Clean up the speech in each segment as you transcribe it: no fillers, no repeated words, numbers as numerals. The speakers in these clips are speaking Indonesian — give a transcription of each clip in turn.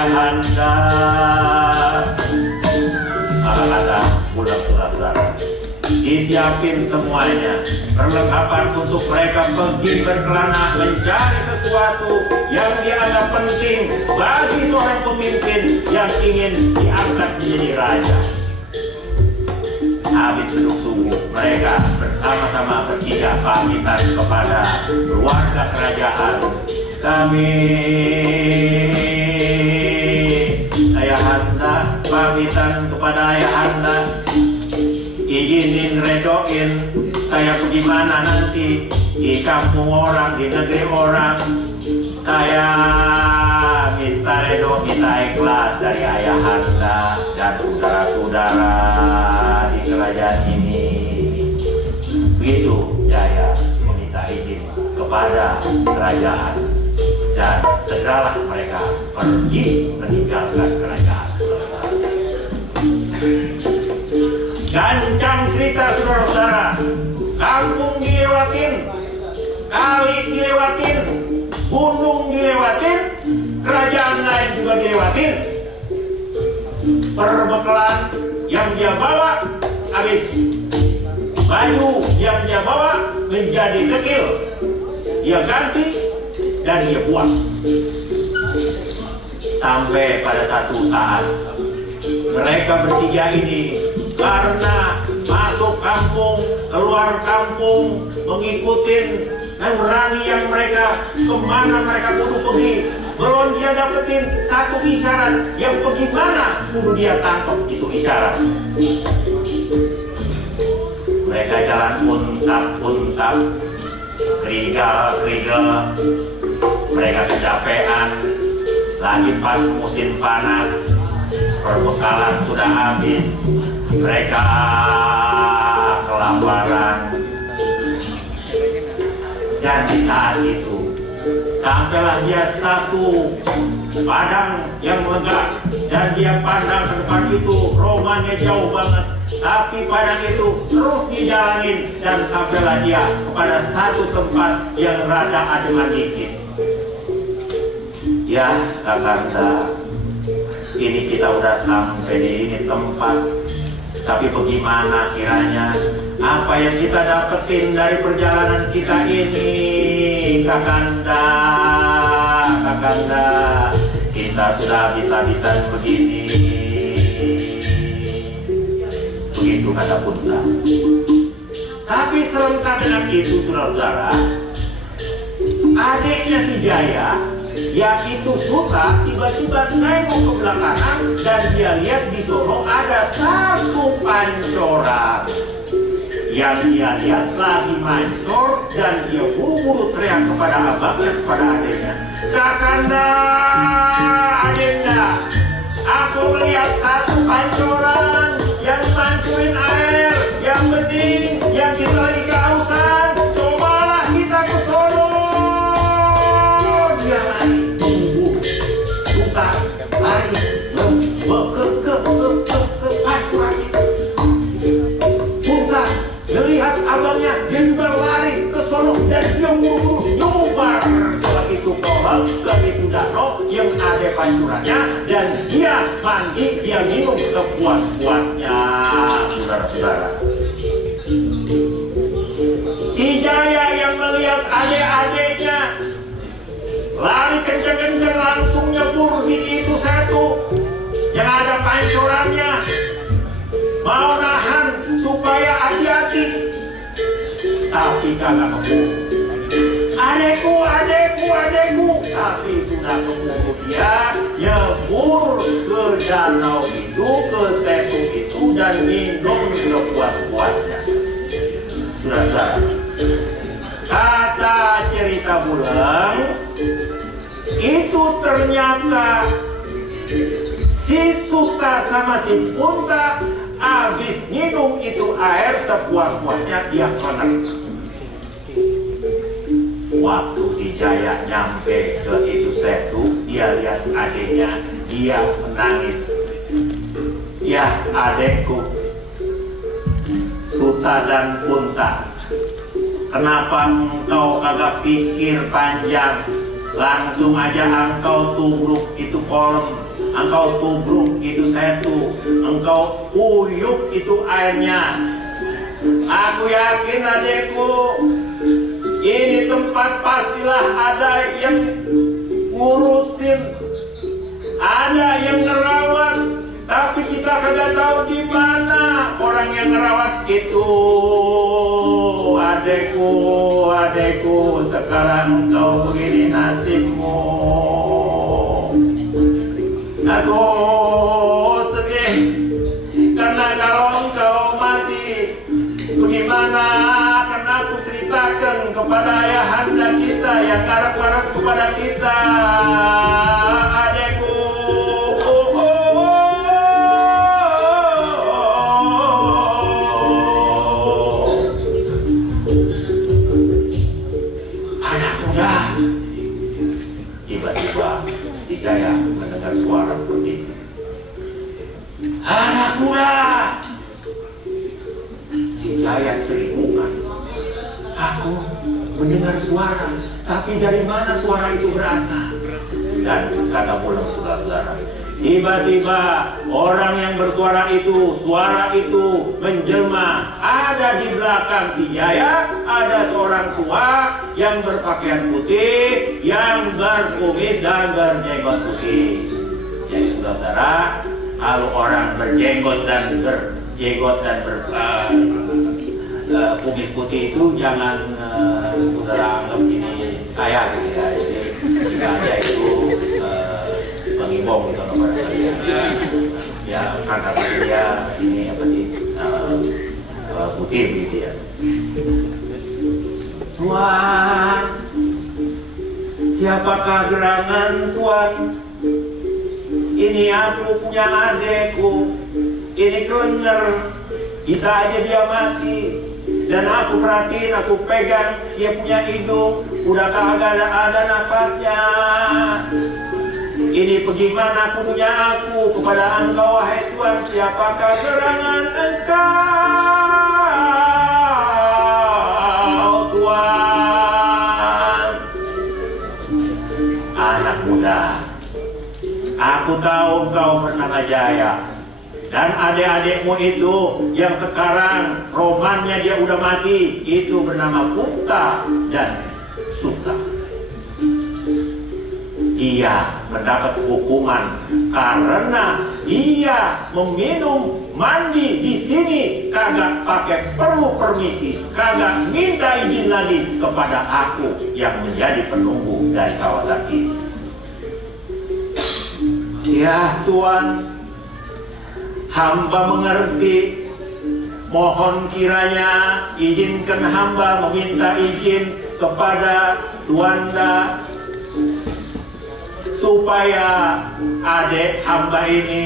ayahanda. Kata budak-budak disiapin semuanya perlengkapan untuk mereka pergi berkelana mencari sesuatu yang dianggap penting bagi seorang pemimpin yang ingin diangkat menjadi raja. Habis sungguh mereka bersama-sama bertiga pamitan kepada keluarga kerajaan. Kami ayahanda, pamitan kepada ayahanda, izinin redoin saya pergi mana nanti, di kampung orang, di negeri orang. Saya minta redo, minta ikhlas dari ayahanda dan saudara-saudara di kerajaan ini. Begitu Jaya meminta izin kepada kerajaan dan segeralah mereka pergi meninggalkan kerajaan. Gancang cerita saudara-saudara, kampung dilewatin, kali dilewatin, gunung dilewatin, kerajaan lain juga dilewatin. Perbekalan yang dia bawa habis, baju yang dia bawa menjadi kecil, dia ganti dan dia buang. Sampai pada satu saat mereka bertiga ini karena masuk kampung, keluar kampung, mengikuti nurani yang mereka kemana mereka kudu pergi. Belum dia dapetin satu isyarat yang pergi mana kudu dia tangkap itu isyarat. Mereka jalan untap-untap, krigal-krigal, mereka kecapean, lagi pas musim panas, perbekalan sudah habis, mereka kelaparan. Dan di saat itu sampailah dia satu padang yang lega, dan dia pandang ke depan itu rumahnya jauh banget, tapi padang itu terus dijalanin dan sampailah dia kepada satu tempat yang rada ademan dikit. Ya kakanda, ini kita udah sampai di ini tempat, tapi bagaimana kiranya apa yang kita dapetin dari perjalanan kita ini, kakanda, kakanda, kita sudah habis-habisan begini. Begitu kata Punta. Tapi serentak dengan itu saudara-saudara, adiknya si Jaya, yaitu Suta, tiba-tiba nengok ke belakang dan dia lihat di sono ada satu pancoran. Yang dia lihat lagi mancor dan dia buru-buru teriak kepada abangnya, kepada adiknya, kakanda, adiknya, aku melihat satu pancoran yang mancurin air, yang penting, yang kita lagi kehausan, cobalah kita ke sono. Dia lari, tunggu, buka, lari, ke pancoran itu. Buka, melihat abangnya, dia juga lari ke sono dan dia buru-buru nyobar kalau itu kolam, ke itu danau yang ada pancurannya, dan dia mandi, dia minum sepuas-puasnya, saudara-saudara. Si Jaya yang melihat adik-adiknya lari kenceng-kenceng langsung nyebur di itu satu yang ada pancurannya, mau nahan supaya hati-hati, tapi kagak keburu. Adekku, adekku, adekku, tapi sudah keburu dia nyebur ke danau itu, ke setu itu, dan minum sepuas-puasnya. Sudah, kata cerita Bulang, itu ternyata si Suta sama si Punta habis minum itu air sepuas-puasnya, dia menang. Waktu si Jaya nyampe ke itu setu, dia lihat adiknya, dia menangis. Ya adekku, Suta dan Punta, kenapa engkau kagak pikir panjang? langsung aja engkau tubruk itu kolam, engkau tubruk itu setu, engkau uyuk itu airnya. Aku yakin adekku, ini tempat pastilah ada yang ngurusin, ada yang ngerawat, tapi kita kagak tahu di mana orang yang ngerawat itu. Adekku, sekarang engkau begini nasibmu. Aku sedih karena kalau engkau mati, bagaimana akan aku ceritakan kepada ayahanda kita yang garap-garap kepada kita, adekku. Anak muda. Tiba-tiba si Jaya mendengar suara seperti itu. Anak muda. Si Jaya ceringungan. Aku mendengar suara, tapi dari mana suara itu berasal? Dan karena pulang saudara, tiba-tiba orang yang bersuara itu, suara itu menjelma. Ada di belakang si Jaya, ada seorang tua yang berpakaian putih, yang berkumis dan berjenggot putih. Jadi saudara, kalau orang berjenggot dan kumis putih itu jangan saudara anggap ini saya gitu ya. Jadi kita aja itu mengimbau gitu kepada kalian. Ya karena dia ini apa sih putih gitu ya. Tuan, siapakah gerangan Tuan? Ini aku punya adekku. Ini kelenger, bisa aja dia mati. Dan aku perhatiin, aku pegang, dia punya hidung, udah kagak ada napasnya. Ini bagaimana aku punya aku kepada engkau, wahai Tuhan, siapakah gerangan engkau, Tuhan? Anak muda, aku tahu engkau bernama Jaya. Dan adik-adikmu itu yang sekarang romannya dia udah mati, itu bernama Kunta dan Suta. Dia mendapat hukuman karena dia meminum mandi di sini kagak pakai perlu permisi, kagak minta izin lagi kepada aku yang menjadi penunggu dari kawasan ini. Ya Tuhan, hamba mengerti. Mohon kiranya izinkan hamba meminta izin kepada Tuanda supaya adik hamba ini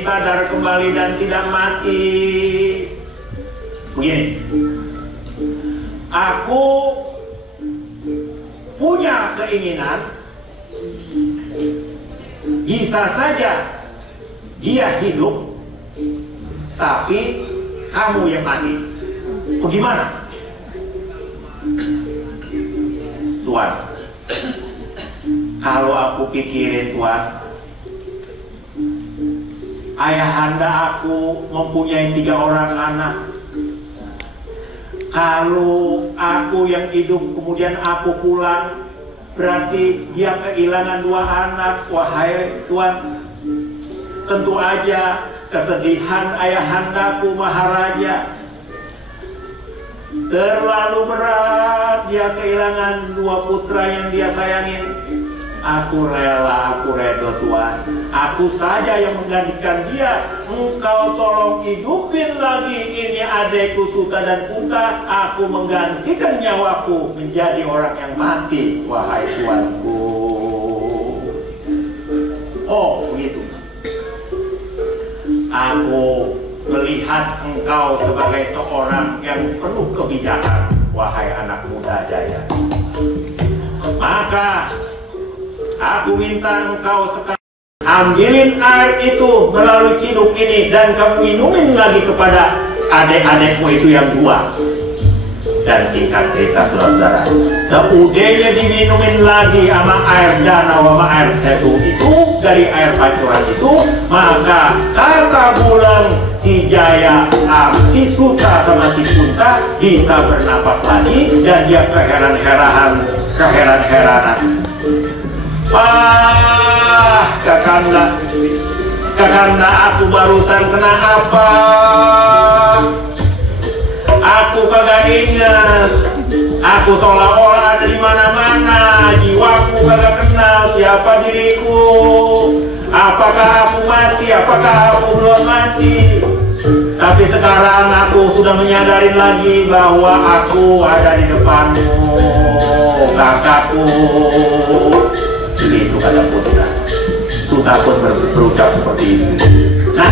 sadar kembali dan tidak mati. Begini, aku punya keinginan, bisa saja dia hidup, tapi kamu yang mati. Bagaimana? Tuan, kalau aku pikirin Tuan, ayahanda aku mempunyai 3 orang anak. Kalau aku yang hidup kemudian aku pulang, berarti dia kehilangan 2 anak. Wahai Tuan, tentu aja kesedihan ayahandaku Maharaja. Terlalu berat dia kehilangan 2 putra yang dia sayangin. Aku rela, aku redo Tuhan. Aku saja yang menggantikan dia. Engkau tolong hidupin lagi ini adekku Suta dan Kunta. Aku menggantikan nyawaku menjadi orang yang mati, wahai Tuanku. Oh begitu. Aku melihat engkau sebagai seorang yang penuh kebijakan, wahai anak muda Jaya. Maka aku minta engkau sekarang ambilin air itu melalui ciduk ini dan kamu minumin lagi kepada adik-adikmu itu yang 2. Dan singkat cerita saudara, seudahnya diminumin lagi sama air danau sama air setu itu, dari air pancuran itu, maka kata bulan si Jaya, si Suta sama si Kunta bisa bernapas lagi, dan dia keheranan. Kakanda aku barusan kena apa? Aku kagak ingat. Aku seolah-olah ada di mana-mana. Jiwaku kagak kenal siapa diriku. Apakah aku mati? Apakah aku belum mati? Tapi sekarang aku sudah menyadari lagi bahwa aku ada di depanmu, kakakku. Begitu kata Putra. Suta pun berucap seperti itu. Nah,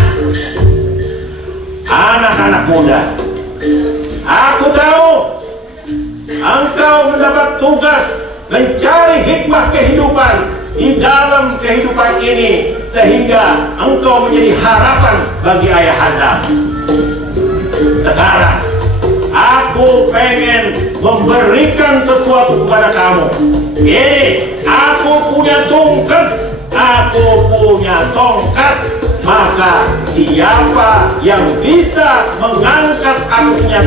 anak-anak muda, aku tahu engkau mendapat tugas mencari hikmah kehidupan di dalam kehidupan ini, sehingga engkau menjadi harapan bagi ayahanda. Sekarang aku pengen memberikan sesuatu kepada kamu. Ini, aku punya tongkat. Aku punya tongkat. Maka siapa yang bisa mengangkat aku punya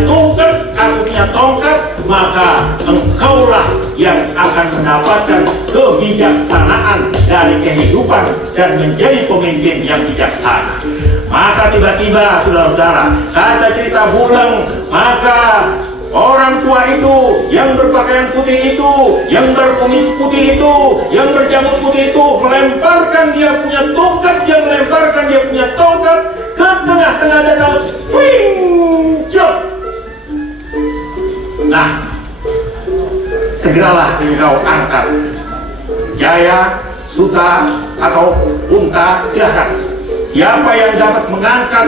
tongkat, maka engkaulah yang akan mendapatkan kebijaksanaan dari kehidupan dan menjadi pemimpin yang bijaksana. Maka tiba-tiba saudara-saudara, kata cerita Bulang, maka orang tua itu, yang berpakaian putih itu, yang berkumis putih itu, yang berjambut putih itu, melemparkan dia punya tongkat, ke tengah-tengah danau. Swing! Jump! Nah, segeralah engkau angkat. Jaya, Suta, atau Kunta, silahkan. Siapa yang dapat mengangkat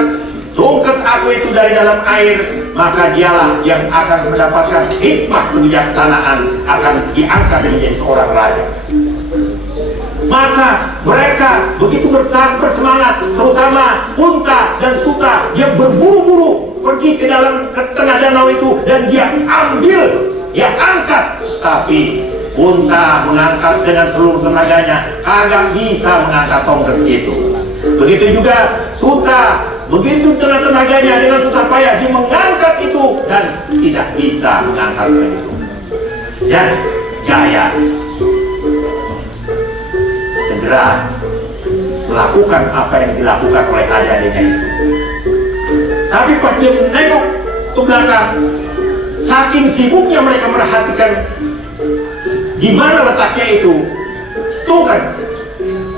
tongkat aku itu dari dalam air, maka dialah yang akan mendapatkan hikmah kebijaksanaan, akan diangkat menjadi seorang raja. Maka mereka begitu bersemangat, terutama Kunta dan Suta, dia berburu-buru pergi ke tengah danau itu, dan dia ambil, dia angkat. Tapi Kunta mengangkat dengan seluruh tenaganya, kagak bisa mengangkat tongkat itu. Begitu juga Suta, begitu tenaganya dengan susah payah dia mengangkat itu, dan tidak bisa mengangkat itu. Dan Jaya segera melakukan apa yang dilakukan oleh adik-adiknya itu. Tapi pas dia menengok ke belakang, saking sibuknya mereka merhatikan di mana letaknya itu tongkat,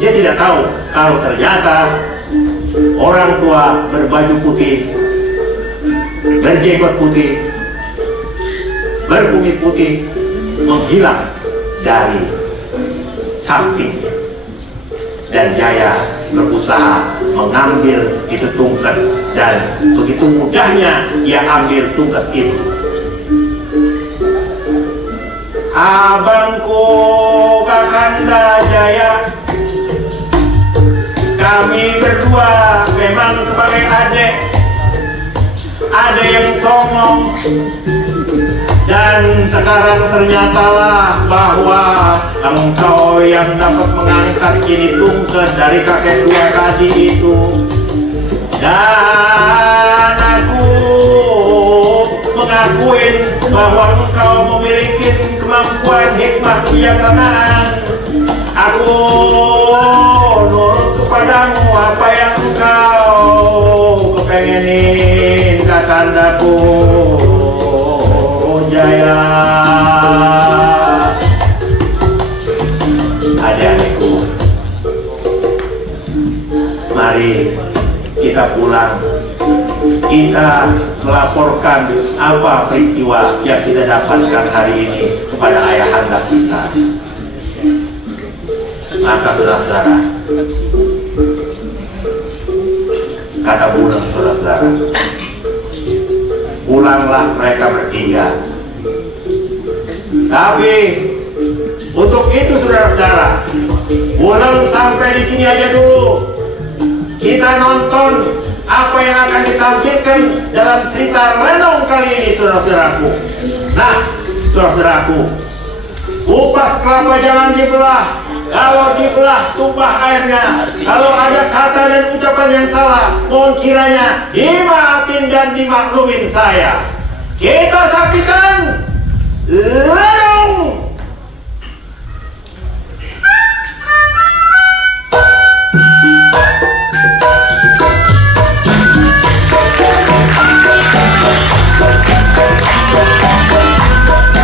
dia tidak tahu kalau ternyata orang tua berbaju putih, berjenggot putih, berkumis putih menghilang dari sampingnya. Dan Jaya berusaha mengambil itu tongkat, dan begitu mudahnya dia ambil tongkat itu. Abangku Kakanda Jaya, kami berdua memang sebagai adik, ada yang songong, dan sekarang ternyatalah bahwa engkau yang dapat mengangkat ini tongkat dari kakek tua tadi itu. Dan aku mengakuin bahwa engkau memiliki kemampuan hikmah kebijaksanaan. Aku nurut kepadamu apa yang engkau kepengenin, kakandaku Jaya. Adik-adikku, mari kita pulang, kita melaporkan apa peristiwa yang kita dapatkan hari ini kepada ayahanda kita. Maka saudara-saudara, kata Bulang, saudara-saudara, pulanglah mereka bertiga. Tapi untuk itu saudara-saudara, Bulang sampai di sini aja dulu. Kita nonton apa yang akan ditampilkan dalam cerita renung kali ini, saudara-saudaraku. Nah, saudara-saudaraku, kupas kelapa jangan dibelah. Kalau dibelah tumpah airnya. Kalau ada kata dan ucapan yang salah, mohon kiranya dimaafin dan dimaklumin saya. Kita saksikan Renung